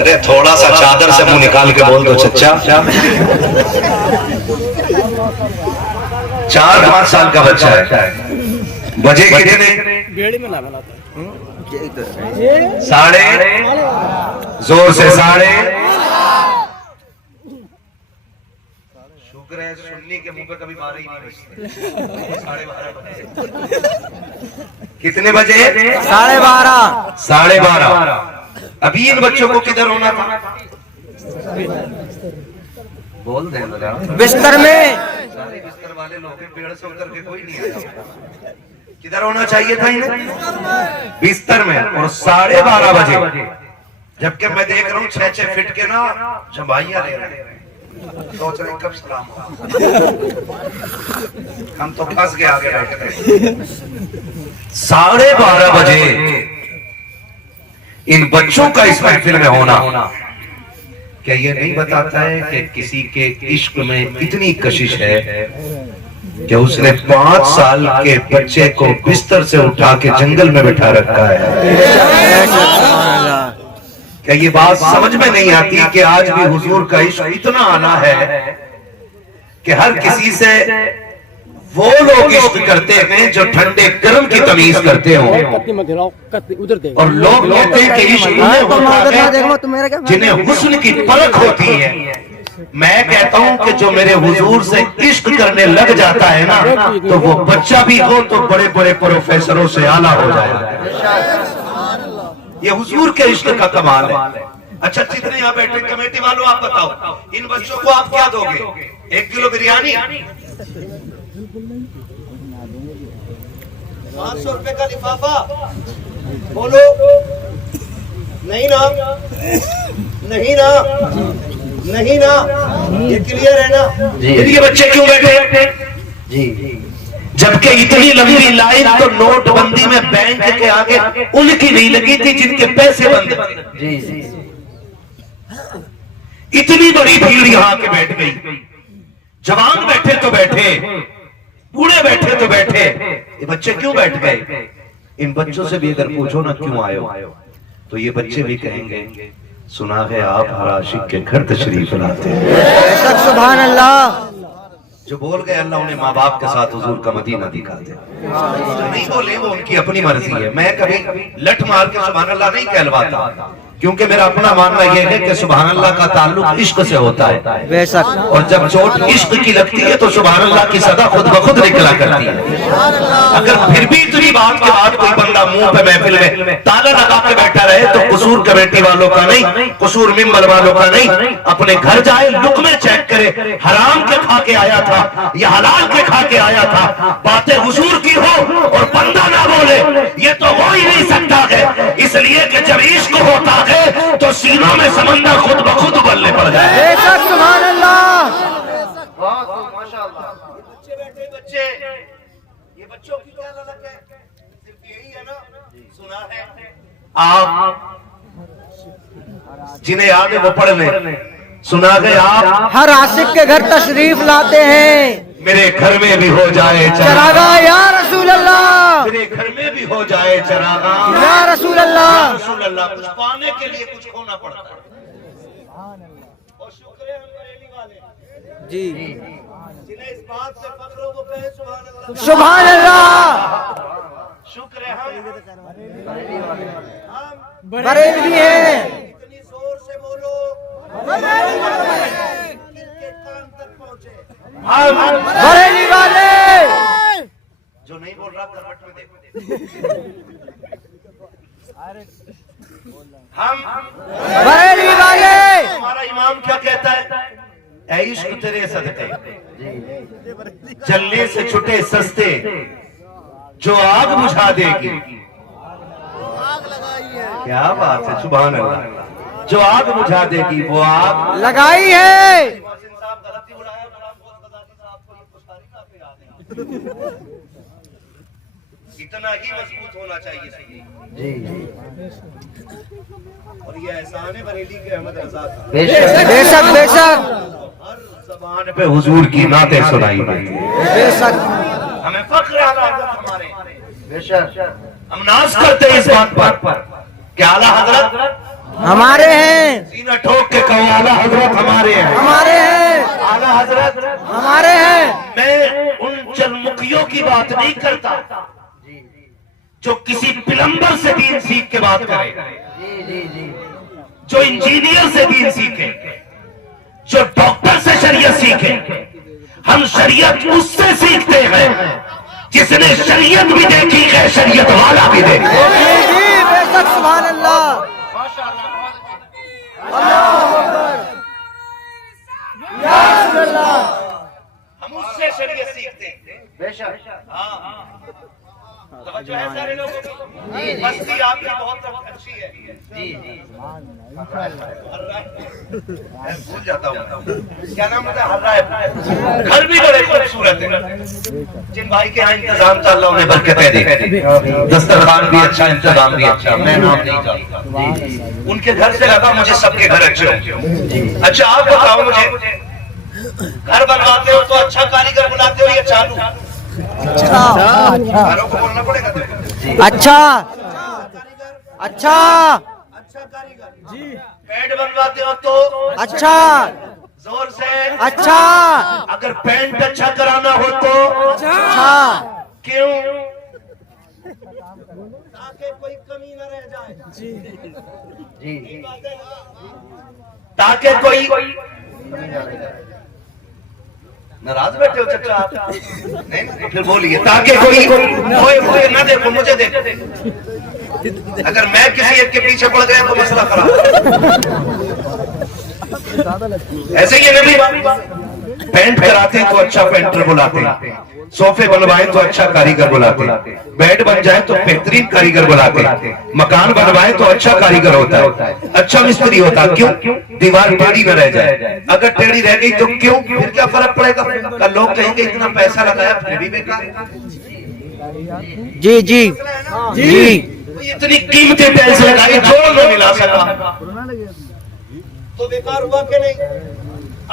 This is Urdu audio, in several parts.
ارے تھوڑا سا چادر سے منہ نکال کے بول دو چچا. 4-5 سال کا بچہ ہے. بجے کتنے؟ بیڑی میں لانا تھا. ساڑھے زور سے ساڑھے. شکر ہے سنی کے منہ پہ کبھی مارے ہی نہیں. 12:30 کتنے بجے؟ 12:30. 12:30. ابھی ان بچوں کو کدھر ہونا تھا؟ بول دیں ذرا. بستر میں. سارے بستر والے لوگ ہیں, پیڑ سے اتر کے کوئی نہیں آیا. کدھر ہونا چاہیے تھا انہیں؟ بستر میں. اور 12:30 بجے, جبکہ میں دیکھ رہا ہوں 6-6 فٹ کے نا جمبائیاں لے رہے ہیں. سوچ رہے کب سلام ہوا. ہم تو پھنس گئے آگے بیٹھ گئے. 12:30 بجے ان بچوں کا اس محفل میں ہونا کیا یہ نہیں بتاتا ہے کہ کسی کے عشق میں اتنی کشش ہے کہ اس نے 5 سال کے بچے کو بستر سے اٹھا کے جنگل میں بٹھا رکھا ہے؟ کیا یہ بات سمجھ میں نہیں آتی کہ آج بھی حضور کا عشق اتنا آنا ہے کہ ہر کسی سے وہ لوگ عشق کرتے ہیں جو ٹھنڈے گرم کی تمیز کرتے ہوں, اور لوگ کہتے ہیں کہ عشق انہیں ہوتا ہے جنہیں حسن کی پرکھ ہوتی ہے. میں کہتا ہوں کہ جو میرے حضور سے عشق کرنے لگ جاتا ہے نا, تو وہ بچہ بھی ہو تو بڑے بڑے پروفیسروں سے اعلیٰ ہو جائے گا. یہ حضور کے عشق کا کمال ہے. اچھا جتنے یہاں بیٹھے کمیٹی والوں آپ بتاؤ, ان بچوں کو آپ کیا دو گے؟ 1 کلو بریانی, 500 روپے کا لفافہ. بولو نہیں نا, نہیں نا, نہیں نا, یہ کلیئر ہے نا؟ یہ بچے کیوں بیٹھے؟ جبکہ اتنی لمبی لائن تو نوٹ بندی میں بینک کے آگے ان کی نہیں لگی تھی جن کے پیسے بند تھے. اتنی بڑی بھیڑ یہاں کے بیٹھ گئی. جوان بیٹھے تو بیٹھے, بوڑھے بیٹھے تو بیٹھے. یہ بچے کیوں بیٹھ گئے؟ ان بچوں سے بھی اگر پوچھو نا کیوں آئے ہو, تو یہ بچے بھی کہیں گے سنا ہے آپ ہر عاشق کے گھر تشریف لاتے ہیں. سبحان اللہ. جو بول گئے اللہ انہیں ماں باپ کے ساتھ حضور کا مدینہ دکھاتے ہیں. نہیں بولے وہ ان کی اپنی مرضی ہے. میں کبھی لٹ مار کے سبحان اللہ نہیں کہلواتا, کیونکہ میرا اپنا ماننا یہ ہے کہ سبحان اللہ کا تعلق عشق سے ہوتا ہے, اور جب چوٹ عشق کی لگتی ہے تو سبحان اللہ کی صدا خود بخود نکلا کرتی ہے. اگر پھر بھی اتنی بات کے بعد کوئی بندہ منہ پہ محفل میں تالا لگا کے بیٹھا رہے تو قصور کمیٹی والوں کا نہیں, قصور ممبر والوں کا نہیں. اپنے گھر جائے, لقمے چیک کرے, حرام کے کھا کے آیا تھا یا حلال کے کھا کے آیا تھا. باتیں حضور کی ہو اور بندہ نہ بولے, یہ تو ہو ہی نہیں سکتا ہے. اس لیے کہ جب عشق ہوتا تو سینوں میں سمندر خود بخود ابلنے پڑ جائے. سبحان اللہ. بچے بیٹھے بچے, یہ بچوں کی کیا للک ہے؟ صرف یہی ہے نا, سنا ہے آپ جنہیں یاد ہے وہ پڑھ لیں. سنا ہے آپ ہر عاشق کے گھر تشریف لاتے ہیں. میرے گھر میں بھی ہو جائے چراغاں یا رسول اللہ, میرے گھر میں بھی ہو جائے چراغاں یا رسول اللہ. رسول اللہ. کچھ پانے کے لیے کچھ کھونا پڑتا ہے. اور شکر ہے ہم بریلی والے جی, جنہیں اس بات سے فخر ہو وہ کہے سبحان اللہ. سبحان اللہ. شکر ہے ہم بریلوی ہیں. اتنی زور سے بولو کے کان تک پہنچے. بریلی والے. جو نہیں بول رہا کرمٹ میں دیکھو. ہم بریلی والے. ہمارا امام کیا کہتا ہے؟ اے عشق تیرے صدقے جلنے سے چھٹے سستے, جو آگ بجھا دے گی. کیا بات ہے, سبحان اللہ. جو آگ بجھا دے گی وہ آگ لگائی ہے. اتنا ہی مضبوط ہونا چاہیے. اور یہ احسان بریلی کے احمد رضا تھا. بے شک بے شک. ہر زبان پہ حضور کی نعتیں سنائی گئی. بے شک. ہمیں فخر ہے حضرت ہمارے. بے شک ہم ناز کرتے ہیں اس بات پر کہ اعلیٰ حضرت ہمارے ہیں. سینہ ٹھوک کے کہو اعلیٰ حضرت ہمارے ہیں، ہمارے ہیں، اعلیٰ حضرت ہمارے ہیں۔ میں ان چلمکیوں کی بات نہیں کرتا جو کسی پلمبر سے دین سیکھ کے بات کرے، جو انجینئر سے دین سیکھے، جو ڈاکٹر سے شریعت سیکھے۔ ہم شریعت اس سے سیکھتے ہیں جس نے شریعت بھی دیکھی ہے، شریعت والا بھی دیکھا ہے۔ جی جی بے شک، سبحان اللہ، اللہ اکبر، یا رسول اللہ۔ ہم اس سے شریعت سیکھتے ہیں۔ بے شک، توجہ ہے سارے لوگوں کی؟ مستی آپ کی بہت اچھی ہے۔ میں بھول جاتا ہوں کیا نام ہوتا ہے، ہر رائے۔ گھر بھی بڑے خوبصورت ہیں، جن بھائی کے یہاں انتظام تھا اللہ انہیں برکتیں دے، دسترخوان بھی اچھا، انتظام بھی اچھا، میں نام نہیں جانتا۔ ان کے گھر سے لگا مجھے سب کے گھر اچھے ہوں۔ اچھا آپ بتاؤ مجھے، گھر بنواتے ہو تو اچھا کاریگر بلاتے ہو یا چالو؟ گھروں کو بولنا پڑے گا۔ اچھا اچھا اچھا کاریگر جی۔ بیڈ بنواتے ہو تو اچھا، زور سے اچھا، اگر پینٹ اچھا کرانا ہو تو اچھا، کیوں؟ تاکہ کوئی کمی نہ رہ جائے، تاکہ کوئی ناراض بیٹھے ہو چچا آپ؟ نہیں پھر بولیے تاکہ کوئی نہ دیکھو مجھے دیکھو۔ اگر میں کسی ایک کے پیچھے پڑ گیا تو مسئلہ خراب۔ ایسے ہی نبی پینٹ کراتے تو اچھا پینٹر بلاتے، صوفے بنوائیں تو اچھا کاریگر بلاتے، بیڈ بن جائے تو بہترین کاریگر بلاتے، مکان بنوائیں تو اچھا کاریگر ہوتا ہے، اچھا مستری ہوتا۔ کیوں؟ دیوار ٹیڑھی نہ رہ جائے، اگر ٹیڑھی رہ گئی تو کیوں؟ پھر کیا فرق پڑے گا؟ لوگ کہیں گے اتنا پیسہ لگایا پھر بھی بیکار ہے۔ جی جی جی، اتنی قیمتی پیسے لگائے جوڑ نہ ملا سکا تو بیکار ہوا کہ نہیں؟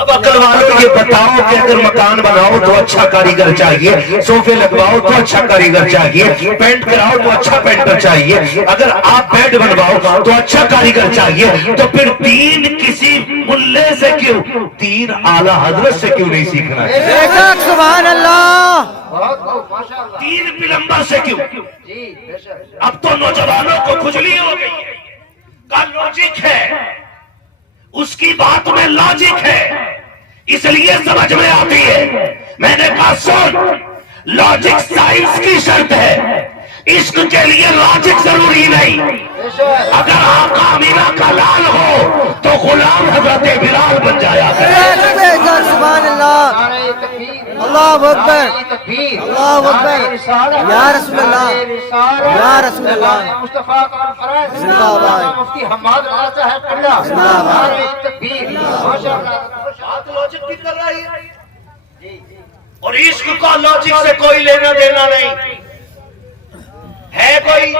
اب عقل والوں یہ بتاؤ کہ اگر مکان بناؤ تو اچھا کاریگر چاہیے، صوفے لگواؤ تو اچھا کاریگر چاہیے، پینٹ کراؤ تو اچھا پینٹر چاہیے، اگر آپ بیڈ بنواؤ تو اچھا کاریگر چاہیے، تو پھر دین کسی ملے سے کیوں، دین اعلیٰ حضرت سے کیوں نہیں سیکھنا ہے؟ بے شک، سبحان اللہ، دین پلمبر سے کیوں؟ اب تو نوجوانوں کو کھجلی ہو گئی ہے، کا لوجک ہے، اس کی بات میں لاجک ہے، اس لیے سمجھ میں آتی ہے۔ میں نے کہا سن، لاجک سائنس کی شرط ہے، عشق کے لیے لاجک ضروری نہیں۔ اگر آقا میرا کا لال ہو تو غلام حضرت بلال بن جایا کرے۔ بے شک، سبحان اللہ، اللہ اکبر، اللہ اکبر، یا رسول اللہ، یا رسول اللہ، مصطفیٰ کا فرائض زندہ باد، مفتی حماد رانا صاحب کنڈا، زندہ باد۔ تکبیر، ماشاءاللہ۔ بات لاجک کی کر رہی ہے، اور عشق کا لاجک سے کوئی لینا دینا نہیں ہے۔ کوئی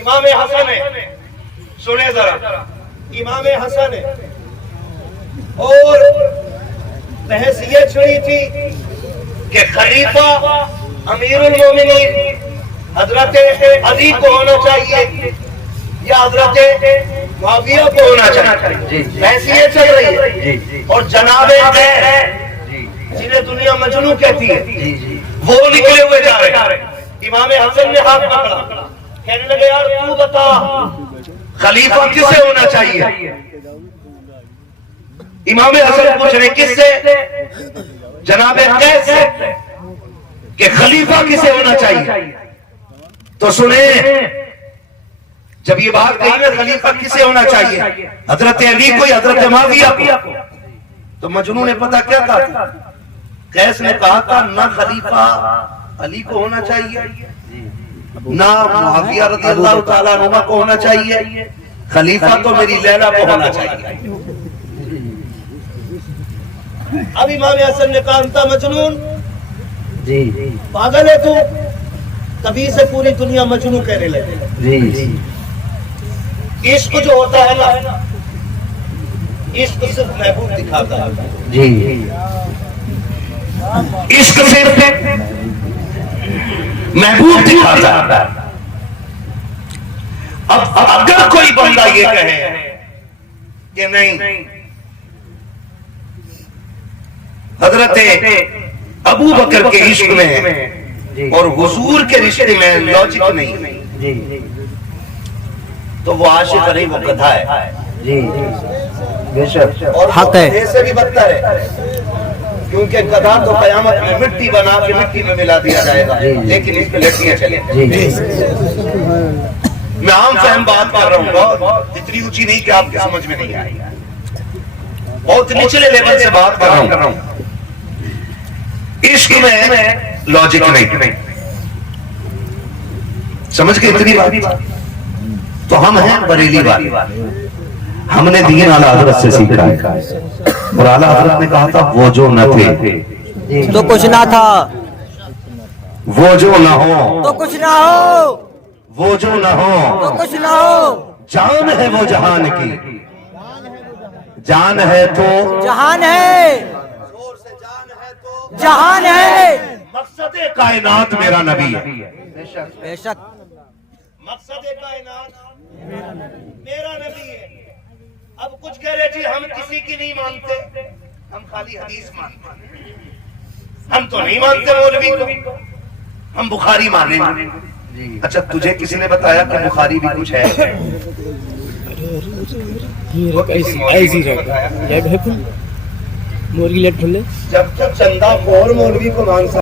امام حسن ہے، سنیں ذرا، امام حسن ہے اور بحث یہ چھڑی تھی کہ خلیفہ امیر المومنین حضرت علی کو ہونا چاہیے یا حضرت معاویہ کو ہونا چاہیے، بحث یہ چل رہی ہے۔ اور جناب جنہیں دنیا مجنوں کہتی ہے وہ نکلے ہوئے جا رہے ہیں۔ امام حسن نے ہاتھ پکڑا، کہنے لگے یار تو بتا خلیفہ کسے ہونا چاہیے؟ امام حسن پوچھ رہے کس سے؟ جناب قیس سے، کہ خلیفہ کسے ہونا چاہیے؟ تو سنیں، جب یہ بات کہی میں خلیفہ کسے ہونا چاہیے، حضرت علی کو یا حضرت معاویہ کو، تو مجنون نے پتا کیا کہا؟ قیس نے کہا تھا نہ خلیفہ علی کو ہونا چاہیے، نہ معاویہ رضی اللہ تعالیٰ عنہ کو ہونا چاہیے، خلیفہ تو میری لیلا کو ہونا چاہیے۔ اب امام حسن نے کہا انتا مجنون، پاگل ہے تو؟ تبھی سے پوری دنیا مجنون کہنے لگے۔ عشق جو ہوتا ہے نا، عشق صرف محبوب دکھاتا ہے، عشق صرف محبوب دکھاتا ہے۔ اب اگر کوئی بندہ یہ کہے کہ نہیں حضرت ابو بکر کے عشق میں اور حضور کے رشتے میں لاجک نہیں، تو وہ عاشق نہیں، وہ گدھا ہے، اور حق ہے۔ گدھے سے بھی بدتر ہے، کیونکہ گدھا تو قیامت میں مٹی بنا کے مٹی میں ملا دیا جائے گا، لیکن اس پہ لڑکیاں چلیں۔ میں عام فہم بات کر رہا ہوں، بہت اتنی اونچی نہیں کہ آپ کے سمجھ میں نہیں آئی، بہت نچلے لیول سے بات کر رہا ہوں۔ عشق میں لاجک نہیں، سمجھ کے اتنی بات؟ تو ہم ہیں بریلی والے، ہم نے دین اعلیٰ حضرت سے سیکھا ہے، اور اعلیٰ حضرت نے کہا تھا وہ جو نہ تھے تو کچھ نہ تھا، وہ جو نہ ہو تو کچھ نہ ہو، وہ جو نہ تو ہو، کچھ نہ ہو، جان ہے وہ جہان کی، جان ہے تو جہان ہے، جہان ہے، مقصد کائنات میرا نبی ہے، بے شک، مقصد کائنات میرا نبی ہے۔ اب کچھ کہہ رہے جی ہم کسی کی نہیں مانتے، ہم خالی حدیث مانتے ہیں، ہم تو نہیں مانتے مولوی کو، ہم بخاری مانیں گے۔ اچھا تجھے کسی نے بتایا کہ بخاری بھی کچھ ہے؟ ایسی لیٹ ہے مرغی لیٹ کھلے جب چندہ خور مولوی کو مان